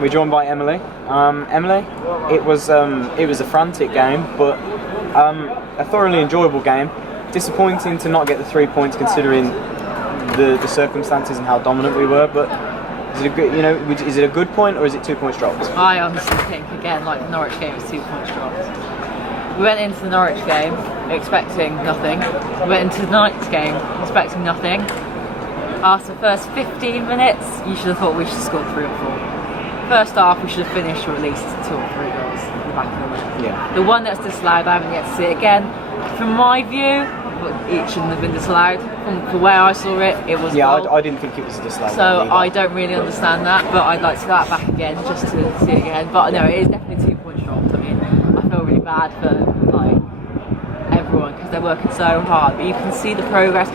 We're joined by Emily. Emily, it was a frantic game, but a thoroughly enjoyable game. Disappointing to not get the 3 points considering the circumstances and how dominant we were. But is it a good, is it a good point or is it 2 points dropped? I honestly think again, like the Norwich game, is 2 points dropped. We went into the Norwich game expecting nothing. We went into tonight's game expecting nothing. After the first 15 minutes, you should have thought we should have scored 3 or 4. First half, we should have finished with at least 2 or 3 goals in the back of the net. Yeah. The one that's disallowed, I haven't yet to see it again. From my view, it shouldn't have been disallowed. From the way I saw it, it was. Yeah, goal. I didn't think it was disallowed. So I don't really understand that, but I'd like to see that back again just to see it again. But no, it is definitely 2 points dropped. I mean, I feel really bad for like everyone because they're working so hard, but you can see the progress.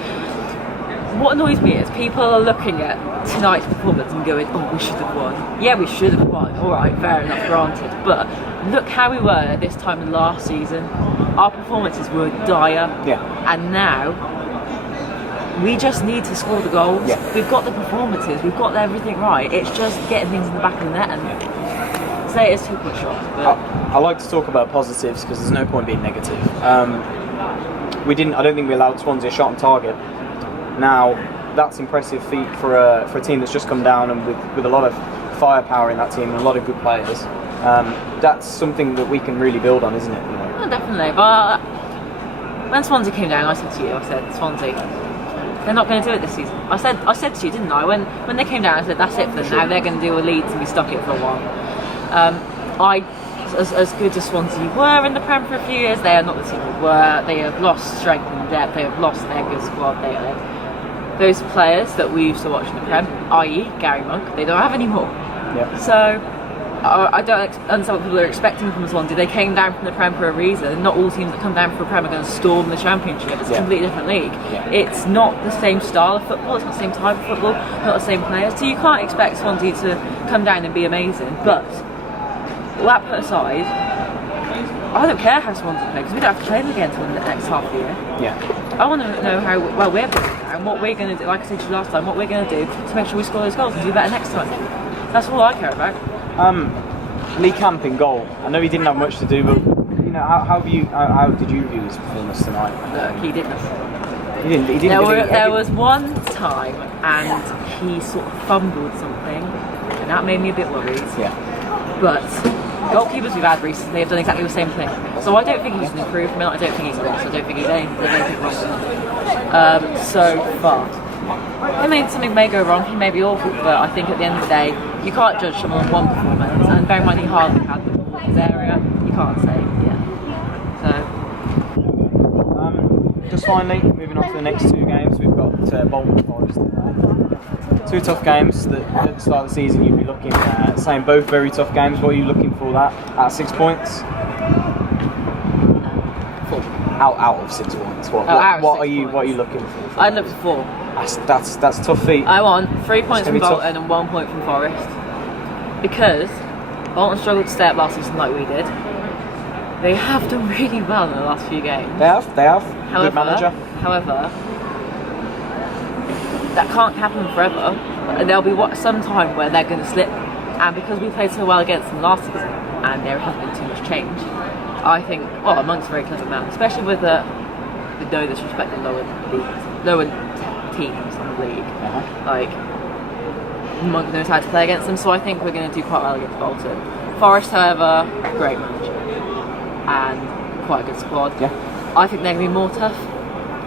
What annoys me is people are looking at tonight's performance and going, oh, we should have won. Yeah, we should have won. All right, fair enough, granted. But look how we were at this time last season. Our performances were dire. Yeah. And now, we just need to score the goals. Yeah. We've got the performances. We've got everything right. It's just getting things in the back of the net. And say it is 2 point shot. I like to talk about positives because there's no point being negative. I don't think we allowed Swansea a shot on target. Now, that's impressive feat for a team that's just come down and with a lot of firepower in that team and a lot of good players. That's something that we can really build on, isn't it? Oh, definitely. But when Swansea came down, I said to you, Swansea, they're not going to do it this season. I said to you, didn't I? When they came down, I said that's it for them now. They're going to do a Leeds and be stuck it for a while. As good as Swansea were in the Prem for a few years, they are not the team they were. They have lost strength and depth. They have lost their good squad. Those players that we used to watch in the Prem, i.e. Gary Monk, they don't have any more. Yeah. So I don't understand what people are expecting from Swansea. They came down from the Prem for a reason. Not all teams that come down from the Prem are going to storm the Championship. It's a completely different league. Yeah. It's not the same style of football. It's not the same type of football. Not the same players. So you can't expect Swansea to come down and be amazing. But that put aside, I don't care how Swansea play because we don't have to play them again until the next half of the year. Yeah. I want to know how well we're playing and what we're going to do. Like I said to you last time, what we're going to do to make sure we score those goals and do better next time. That's all I care about. Lee Camp in goal. I know he didn't have much to do, but how did you view his performance tonight? He didn't. He didn't. There was one time and he sort of fumbled something, and that made me a bit worried. Yeah. But goalkeepers we've had recently have done exactly the same thing. So I don't think he's an improvement. I don't think he's lost. I don't think there's anything wrong with him. So far. Something may go wrong, he may be awful, but I think at the end of the day, you can't judge someone on one performance, and bear in mind he hardly had the ball in his area, you can't say, So... just finally, moving on to the next 2 games, we've got Bolton Forest. 2 tough games that at the start of the season you'd be looking at, saying both very tough games. What are you looking for that at 6 points? 4. Out of 6 points. What are you looking for? I'd look for 4. That's tough feat. I want 3 points from Bolton and 1 point from Forest. Because Bolton struggled to stay up last season like we did. They have done really well in the last few games. They have. Good manager. However, that can't happen forever. There'll be some time where they're going to slip. And because we played so well against them last season, and there has been too much change, I think, Monk's a very clever man, especially with the no disrespect in lower teams in the league. Like, Monk knows how to play against them, so I think we're going to do quite well against Bolton. Forest, however, great manager and quite a good squad. Yeah. I think they're going to be more tough.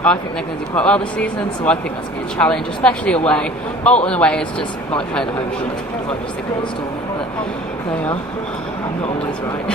I think they're going to do quite well this season, so I think that's going to be a challenge, especially away. Bolton away is just like playing a home field because I just think they'll storm it, but they are. I'm not always right.